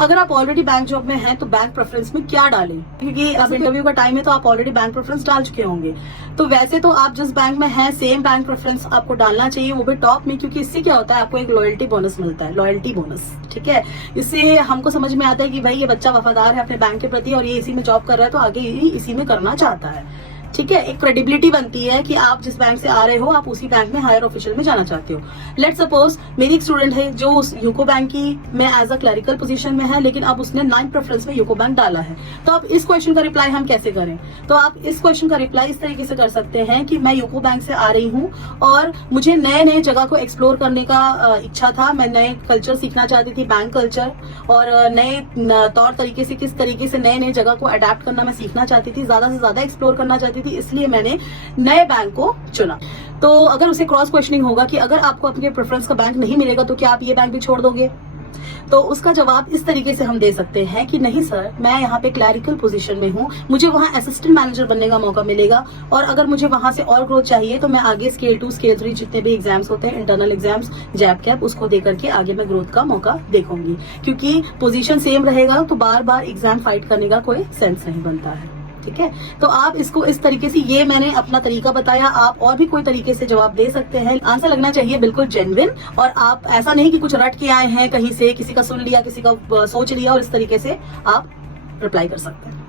अगर आप already bank job में हैं तो बैंक प्रेफरेंस में क्या डालें, क्योंकि अब इंटरव्यू का टाइम है तो आप ऑलरेडी बैंक प्रेफरेंस डाल चुके होंगे। तो वैसे तो आप जिस बैंक में हैं सेम बैंक प्रेफरेंस आपको डालना चाहिए, वो भी टॉप में, क्योंकि इससे क्या होता है आपको एक लॉयल्टी बोनस मिलता है, लॉयल्टी बोनस। ठीक है, इससे हमको समझ में आता है कि भाई ये बच्चा वफादार है अपने बैंक के प्रति और ये इसी में जॉब कर रहा है तो आगे ही इसी में करना चाहता है। ठीक है, एक क्रेडिबिलिटी बनती है कि आप जिस बैंक से आ रहे हो आप उसी बैंक में हायर ऑफिशियल में जाना चाहते हो। लेट सपोज मेरी एक स्टूडेंट है जो यूको बैंक की में एज अ क्लरिकल पोजीशन में है, लेकिन अब उसने 9 प्रेफरेंस में यूको बैंक डाला है। तो अब इस क्वेश्चन का रिप्लाई हम कैसे करें? तो आप इस क्वेश्चन का रिप्लाई इस तरीके से कर सकते हैं कि मैं यूको बैंक से आ रही हूँ और मुझे नए नए जगह को एक्सप्लोर करने का इच्छा था, मैं नए कल्चर सीखना चाहती थी, बैंक कल्चर, और नए तौर तरीके से किस तरीके से नए नए जगह को अडेप्ट करना मैं सीखना चाहती थी, ज्यादा से ज्यादा एक्सप्लोर करना चाहती थी, इसलिए मैंने नए बैंक को चुना। तो अगर उसे क्रॉस क्वेश्चनिंग होगा कि अगर आपको अपने प्रेफरेंस का बैंक नहीं मिलेगा तो क्या आप ये बैंक भी छोड़ दोगे? तो उसका जवाब इस तरीके से हम दे सकते हैं कि नहीं सर, मैं यहाँ पे क्लरिकल पोजीशन में हूँ, मुझे वहाँ असिस्टेंट मैनेजर बनने का मौका मिलेगा और अगर मुझे वहां से और ग्रोथ चाहिए तो मैं आगे स्केल 2 स्केल 3 जितने भी एग्जाम्स होते हैं, इंटरनल एग्जाम्स, जैब कैप, उसको दे करके आगे मैं ग्रोथ का मौका देखूंगी। क्योंकि पोजीशन सेम रहेगा तो बार बार एग्जाम फाइट करने का कोई सेंस नहीं बनता है। ठीक है, तो आप इसको इस तरीके से, ये मैंने अपना तरीका बताया, आप और भी कोई तरीके से जवाब दे सकते हैं। आंसर लगना चाहिए बिल्कुल जेन्युइन, और आप ऐसा नहीं कि कुछ रट के आए हैं कहीं से, किसी का सुन लिया, किसी का सोच लिया और इस तरीके से आप रिप्लाई कर सकते हैं।